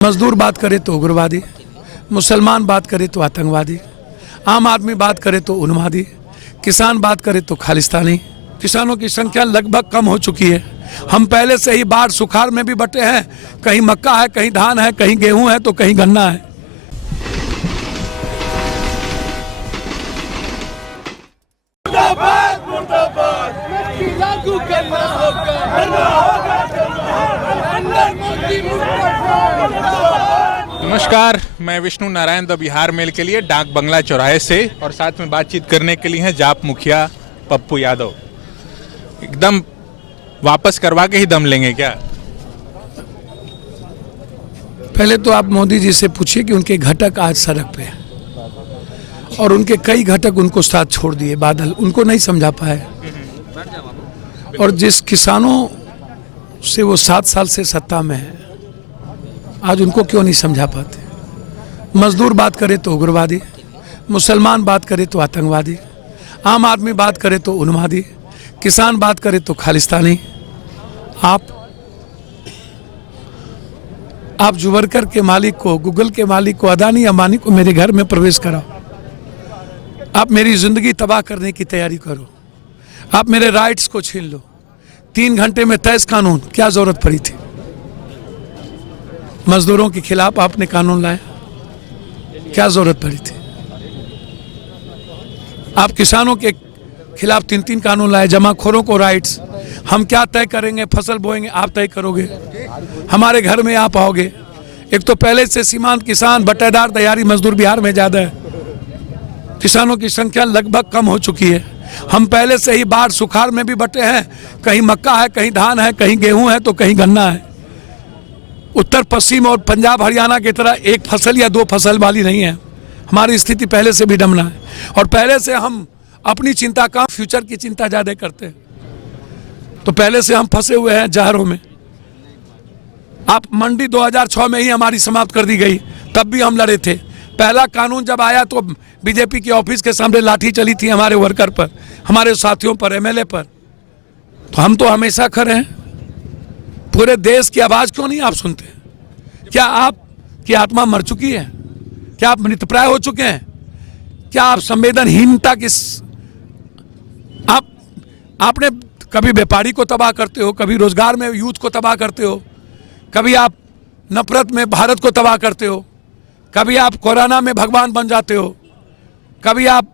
मजदूर बात करे तो उग्रवादी, मुसलमान बात करे तो आतंकवादी, आम आदमी बात करे तो उन्मादी, किसान बात करे तो खालिस्तानी। किसानों की संख्या लगभग कम हो चुकी है। हम पहले से ही बाढ़ सुखाड़ में भी बटे हैं। कहीं मक्का है, कहीं धान है, कहीं गेहूं है तो कहीं गन्ना है। नमस्कार, मैं विष्णु नारायण द बिहार मेल के लिए डाक बंगला चौराहे से और साथ में बातचीत करने के लिए हैं जाप मुखिया पप्पू यादव। एकदम वापस करवा के ही दम लेंगे क्या? पहले तो आप मोदी जी से पूछिए कि उनके घटक आज सड़क पे हैं और उनके कई घटक उनको साथ छोड़ दिए। बादल उनको नहीं समझा पाए और जिस किसानों से वो 7 साल से सत्ता में है आज उनको क्यों नहीं समझा पाते। मजदूर बात करे तो उग्रवादी, मुसलमान बात करे तो आतंकवादी, आम आदमी बात करे तो उन्मादी, किसान बात करे तो खालिस्तानी। आप जुबरकर के मालिक को, गूगल के मालिक को, अदानी अंबानी को मेरे घर में प्रवेश कराओ। आप मेरी जिंदगी तबाह करने की तैयारी करो। आप मेरे राइट्स को छीन लो। 3 घंटे में तय कानून, क्या जरूरत पड़ी थी? मजदूरों के खिलाफ आपने कानून लाया, क्या जरूरत पड़ी थी? आप किसानों के खिलाफ 3 कानून लाए, जमाखोरों को राइट्स। हम क्या तय करेंगे, फसल बोएंगे, आप तय करोगे। हमारे घर में आप आओगे। एक तो पहले से सीमांत किसान, बटेदार, तैयारी मजदूर बिहार में ज्यादा है। किसानों की संख्या लगभग कम हो चुकी है। हम पहले से ही बाढ़ सुखाड़ में भी बटे हैं। कहीं मक्का है, कहीं धान है, कहीं गेहूं है तो कहीं गन्ना है। उत्तर पश्चिम और पंजाब हरियाणा की तरह एक फसल या 2 फसल वाली नहीं है। हमारी स्थिति पहले से भी डमना है और पहले से हम अपनी चिंता कम, फ्यूचर की चिंता ज़्यादा करते हैं। तो पहले से हम फंसे हुए हैं जहरों में। आप मंडी 2006 में ही हमारी समाप्त कर दी गई, तब भी हम लड़े थे। पहला कानून जब आया तो बीजेपी के ऑफिस के सामने लाठी चली थी हमारे वर्कर पर, हमारे साथियों पर, एमएलए पर। तो हम तो हमेशा खड़े हैं। पूरे देश की आवाज क्यों नहीं आप सुनते? क्या आपकी आत्मा मर चुकी है? क्या आप मृतप्राय हो चुके हैं? क्या आप संवेदनहीनता की आपने कभी व्यापारी को तबाह करते हो, कभी रोजगार में यूथ को तबाह करते हो, कभी आप नफरत में भारत को तबाह करते हो, कभी आप कोरोना में भगवान बन जाते हो, कभी आप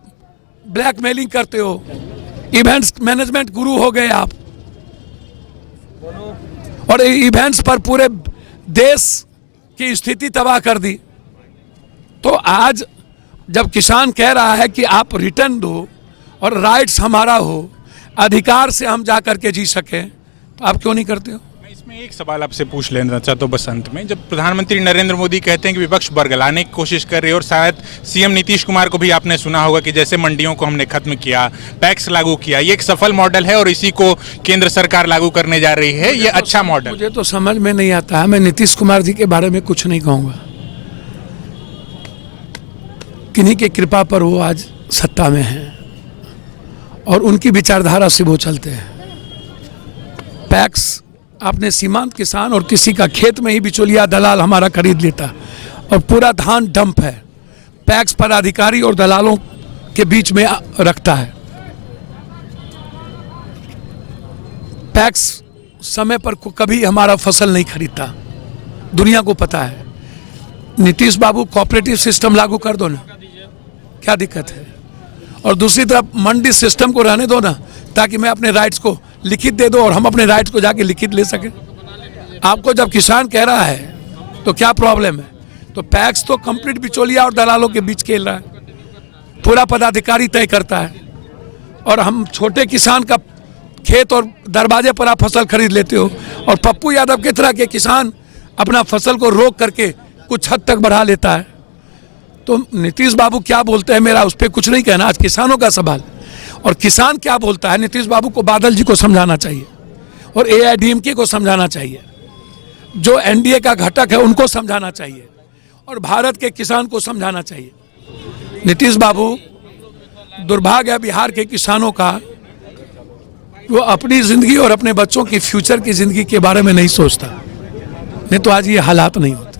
ब्लैकमेलिंग करते हो, इवेंट्स मैनेजमेंट गुरु हो गए आप और इवेंट्स पर पूरे देश की स्थिति तबाह कर दी। तो आज जब किसान कह रहा है कि आप रिटर्न दो और राइट्स हमारा हो, अधिकार से हम जा करके जी सकें, तो आप क्यों नहीं करते हो? मैं इसमें एक सवाल आपसे पूछ लेना चाहता हूँ बस अंत में। जब प्रधानमंत्री नरेंद्र मोदी कहते हैं कि विपक्ष बरगलाने की कोशिश कर रही है और शायद सीएम नीतीश कुमार को भी आपने सुना होगा कि जैसे मंडियों को हमने खत्म किया, टैक्स लागू किया, ये एक सफल मॉडल है और इसी को केंद्र सरकार लागू करने जा रही है, ये अच्छा मॉडल। मुझे तो समझ में नहीं आता है। मैं नीतीश कुमार जी के बारे में कुछ नहीं कहूँगा। किन्हीं की कृपा पर वो आज सत्ता में हैं और उनकी विचारधारा से वो चलते हैं। पैक्स आपने सीमांत किसान और किसी का खेत में ही बिचौलिया दलाल हमारा खरीद लेता और पूरा धान डंप है। पैक्स पर अधिकारी और दलालों के बीच में रखता है। पैक्स समय पर कभी हमारा फसल नहीं खरीदता, दुनिया को पता है। नीतीश बाबू कोऑपरेटिव सिस्टम लागू कर दो ना, क्या दिक्कत है? और दूसरी तरफ मंडी सिस्टम को रहने दो ना, ताकि मैं अपने राइट्स को लिखित दे दो और हम अपने राइट्स को जाके लिखित ले सकें। आपको जब किसान कह रहा है तो क्या प्रॉब्लम है? तो पैक्स तो कंप्लीट बिचौलिया और दलालों के बीच खेल रहा है। पूरा पदाधिकारी तय करता है और हम छोटे किसान का खेत और दरवाजे पर आप फसल खरीद लेते हो और पप्पू यादव की तरह के किसान अपना फसल को रोक करके कुछ हद तक बढ़ा लेता है। तो नीतीश बाबू क्या बोलते हैं, मेरा उस पर कुछ नहीं कहना। आज किसानों का सवाल और किसान क्या बोलता है, नीतीश बाबू को बादल जी को समझाना चाहिए और एआईडीएमके को समझाना चाहिए, जो एनडीए का घटक है उनको समझाना चाहिए और भारत के किसान को समझाना चाहिए। नीतीश बाबू, दुर्भाग्य है बिहार के किसानों का, वो अपनी जिंदगी और अपने बच्चों की फ्यूचर की जिंदगी के बारे में नहीं सोचता, नहीं तो आज ये हालात नहीं होते।